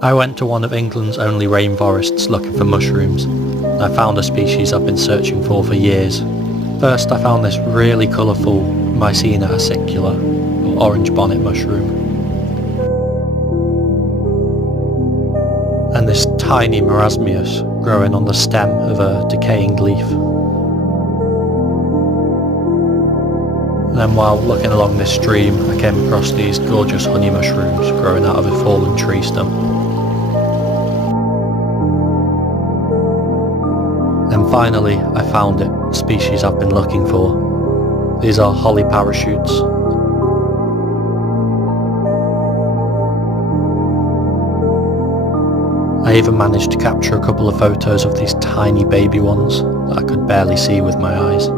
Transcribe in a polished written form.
I went to one of England's only rainforests looking for mushrooms. I found a species I've been searching for years. First I found this really colourful Mycena acicula, or orange bonnet mushroom. And this tiny marasmius growing on the stem of a decaying leaf. And then while looking along this stream, I came across these gorgeous honey mushrooms growing out of a fallen tree stump. And finally, I found it, the species I've been looking for. These are holly parachutes. I even managed to capture a couple of photos of these tiny baby ones that I could barely see with my eyes.